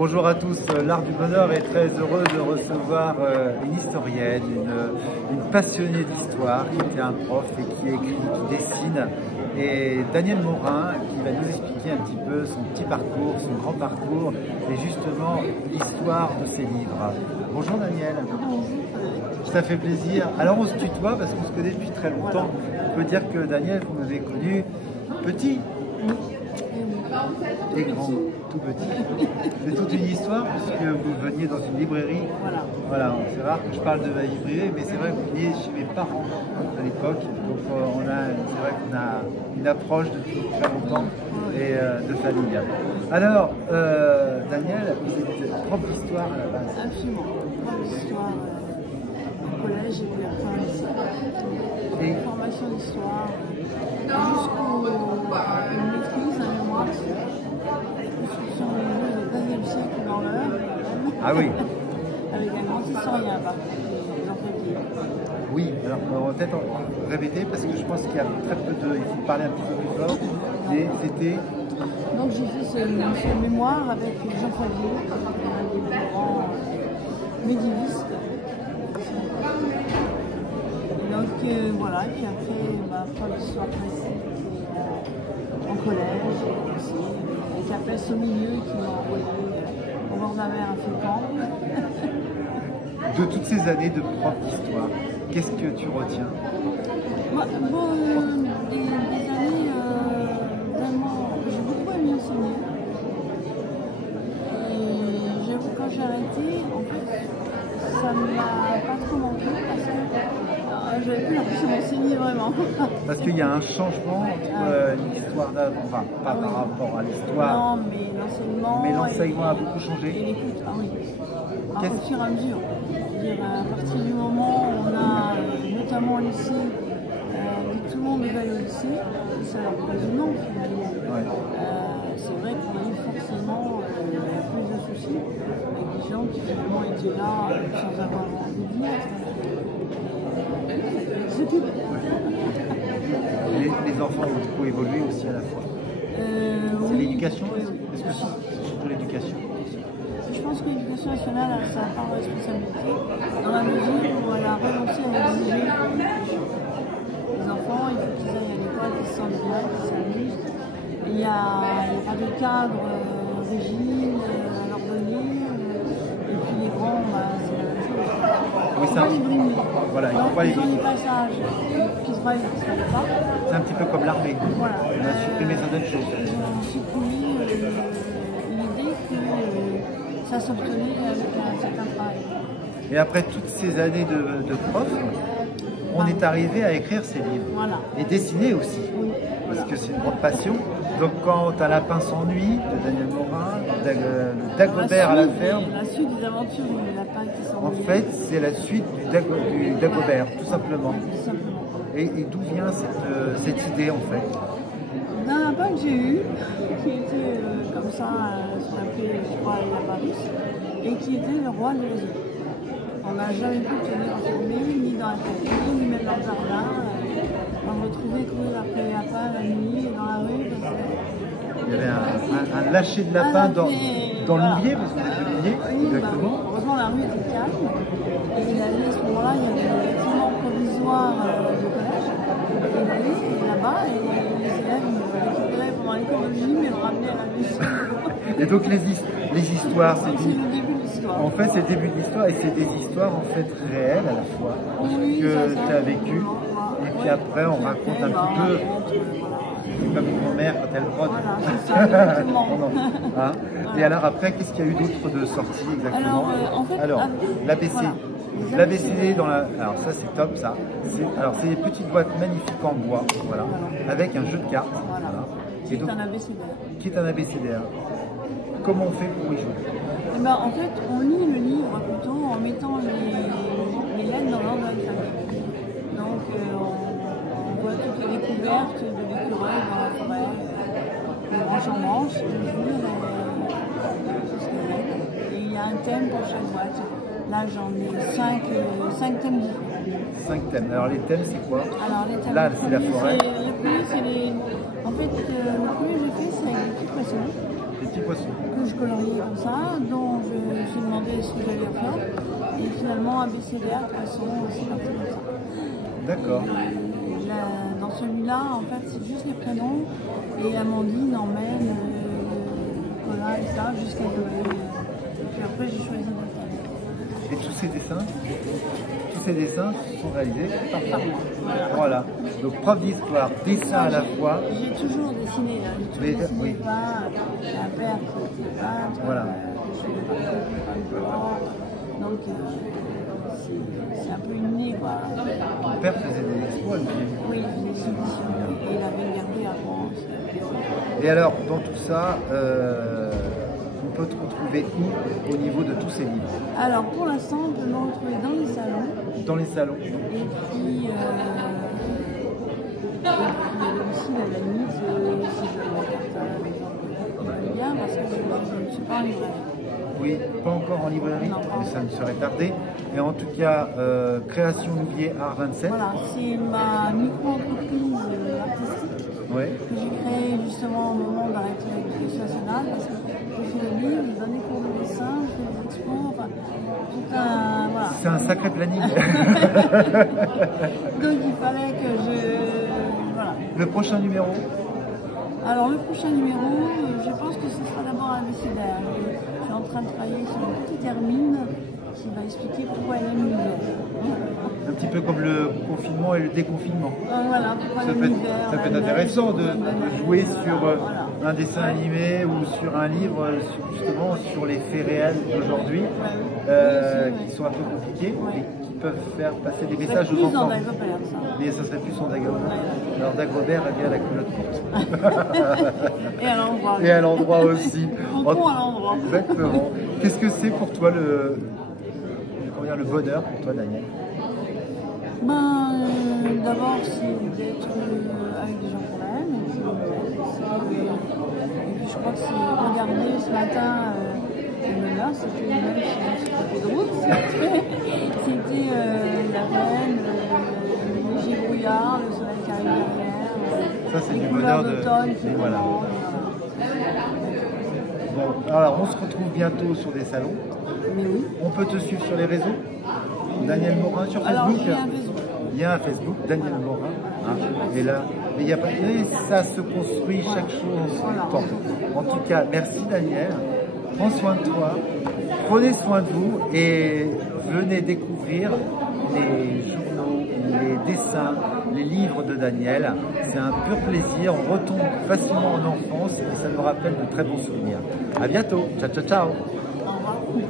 Bonjour à tous, l'Art du Bonheur est très heureux de recevoir une historienne, une passionnée d'histoire, qui était un prof et qui écrit, qui dessine, et Daniel Morin qui va nous expliquer un petit peu son petit parcours, son grand parcours et justement l'histoire de ses livres. Bonjour Daniel. Bonjour. Ça fait plaisir. Alors on se tutoie parce qu'on se connaît depuis très longtemps. On peut dire que Daniel, vous m'avez connu petit et grand, tout petit. C'est toute une histoire puisque vous veniez dans une librairie. Voilà, c'est rare que je parle de ma librairie, mais c'est vrai que vous veniez chez mes parents à l'époque. Donc c'est vrai qu'on a une approche depuis très longtemps et de famille. Alors, Daniel, vous êtes prof d'histoire à la base. Absolument, prof d'histoire au collège et puis après au lycée. Et formation d'histoire jusqu'au maîtrise, un mémoire, la construction du XIXe siècle dans l'heure. Ah oui. Avec un grand historien par contre, Jean Favier. Oui, alors on va peut-être répéter parce que je pense qu'il y a très peu de. Il faut parler un petit peu plus fort. Et c'était. Donc j'ai fait ce mémoire avec Jean Favier, un des plus grands médiévistes. Donc voilà, et puis après, prof d'histoire classique en collège aussi, avec la place au milieu qui m'a envoyé au bord de la mer à Fécamp. De toutes ces années de prof d'histoire, qu'est-ce que tu retiens? Des années vraiment, j'ai beaucoup aimé enseigner. Et j'avoue que quand j'ai arrêté, en fait, ça ne m'a pas trop manqué parce que j'avais plus l'impression d'enseigner vraiment. Parce qu'il y a un changement entre l'histoire d'avant, enfin pas par rapport à l'histoire. Non, mais l'enseignement. Mais l'enseignement a beaucoup changé. Et l'écoute, ah oui. Au fur et à mesure. À partir du moment où on a, notamment au lycée, que tout le monde va au lycée, ça leur pose non finalement. Ouais. C'est vrai qu'on a eu forcément plus de soucis avec des gens qui finalement étaient là sans avoir envie de dire. C'est tout. Les enfants ont beaucoup évolué aussi à la fois. C'est l'éducation? Est-ce que c'est surtout l'éducation? Je pense que l'éducation nationale a sa part de responsabilité dans la mesure où elle a renoncé à exiger les enfants, il faut qu'ils aillent à l'école, qu'ils se sentent bien, qu'ils s'amusent. Il n'y a pas de cadre rigide à leur donner. Et puis les grands, c'est la même chose. Oui, il ne faut pas les brimer. Voilà, il ne faut pas les brimer. Ils ont des passages qui se valent et qui ne se valent pas. C'est un petit peu comme l'armée. Voilà. On a supprimé certaines choses. Ils ont supprimé l'idée que ça s'obtenait avec un certain travail. Et après toutes ces années de prof, on est arrivé à écrire ces livres. Voilà. Et dessiner aussi. Oui. Parce que c'est une grande passion. Donc quand un lapin s'ennuie, de Daniel Morin, le Dagobert à la ferme. La suite des aventures du lapin qui s'ennuie. En fait, c'est la suite du Dagobert, tout simplement. Tout simplement. Et d'où vient cette idée en fait? D'un lapin que j'ai eu, qui était comme ça, ce qu'on appelait, je crois, Lapinus, et qui était le roi des oiseaux. On n'a jamais pu tenir enfermé, ni dans la campagne, ni même dans le jardin. On retrouvait courir après les lapins la nuit, dans la rue. Il y avait un lâcher de lapin dans l'oublier, parce qu'on était l'oublier, exactement. Heureusement, la rue était calme. Et il allait, à ce moment-là, il y avait un bâtiment provisoire de collège. Et il allait là-bas, et les élèves me récupéraient pendant les cours de gym et me ramenaient à la maison. Et donc les histoires, c'est le début de l'histoire. En fait, c'est le début de l'histoire et c'est des histoires en fait réelles à la fois que tu as vécues. Et puis après, on raconte un petit peu, comme une grand-mère quand elle brode. Voilà, c'est ça, exactement. Hein? Et alors après, qu'est-ce qu'il y a eu d'autre de sorties exactement? Alors, l'ABCD dans la... Alors ça c'est top ça. Alors c'est des petites boîtes magnifiques en bois, voilà, avec un jeu de cartes. Voilà. Qui est un abécédaire. Qui est un abécédaire. Comment on fait pour y jouer? Eh ben, en fait, on lit le livre plutôt en mettant les lettres dans l'ordre alphabétique. Donc on voit toutes les découvertes de l'écureuil dans la forêt, de branche en branche, et il y a un thème pour chaque boîte. Là j'en ai 5 thèmes différents. 5 thèmes. Alors les thèmes c'est quoi? Alors les thèmes, là c'est la forêt. Le premier c'est les... En fait, le premier que j'ai fait c'est avec des petits poissons. des petits poissons. Que je coloriais comme ça, dont je me suis demandé ce que j'allais faire. Et finalement, ABCDR, poisson, c'est parti comme ça. D'accord. Dans celui-là, en fait, c'est juste les prénoms. Et Amandine emmène Nicolas et ça jusqu'à Noël. Et puis après, j'ai choisi de le faire. Et tous ces dessins sont réalisés par Farid. Voilà. Donc prof d'histoire, dessin à la fois. J'ai toujours dessiné, hein. J'ai toujours dessiné Oui. pas, la père qui était peintre, Voilà. donc c'est un peu inné quoi. Ton père faisait des exploits, lui. Oui, il faisait des exhibitions et il avait gardé avant. Et alors, dans tout ça, on peut te retrouver où au niveau de tous ces livres? Alors pour l'instant, on peut me retrouver dans les salons. Dans les salons. Et puis aussi à la limite, si je le reporte les gens bien, parce que je ne suis pas en librairie. Oui, pas encore en librairie, Non, mais ça ne serait tardé. Et en tout cas, Création Louvier Art 27. Voilà, c'est ma micro-entreprise artistique Oui. que j'ai créée justement au moment d'arrêter l'éducation nationale, parce que j'ai fait le livre, j'ai donné cours de dessin, j'ai fait des expos, enfin, tout un... Voilà. C'est un sacré planning. Donc il fallait que je... Voilà. Le prochain numéro? Alors le prochain numéro, je pense que ce sera d'abord un décidaire. Je suis en train de travailler sur une petite hermine qui va expliquer pourquoi elle aime l'hiver. Un petit peu comme le confinement et le déconfinement. Voilà, pourquoi Ça elle peut aime être, l'hiver. ça peut être intéressant de jouer sur un dessin animé ou sur un livre justement sur les faits réels d'aujourd'hui qui sont un peu compliqués et qui peuvent faire passer des messages aux enfants. Mais ça serait plus en Dagobert. Alors Dagobert a bien la culotte courte. Et à l'endroit. Et à l'endroit aussi. Beaucoup à l'endroit. Exactement. Qu'est-ce que c'est pour toi le bonheur pour toi, Daniel? D'abord, c'est d'être avec des gens qu'on aime. Et puis je crois que c'est regarder ce matin, là, c'était même si c'était de route, c'était la plaine, le léger brouillard, le soleil qui arrive derrière. Ça, c'est du bonheur bonheur d'automne qui voilà. Bon, alors on se retrouve bientôt sur des salons. Mais oui. On peut te suivre sur les réseaux? Daniel Morin sur Facebook? Alors, il y a un Facebook. Il y a un Facebook, Daniel Morin. Hein, et là, mais il y a pas, et ça se construit chaque chose en son temps. En tout cas, merci Daniel. Prends soin de toi. Prenez soin de vous et venez découvrir les journaux, les dessins, les livres de Daniel. C'est un pur plaisir. On retombe facilement en enfance et ça nous rappelle de très bons souvenirs. À bientôt. Ciao, ciao, ciao. Au revoir.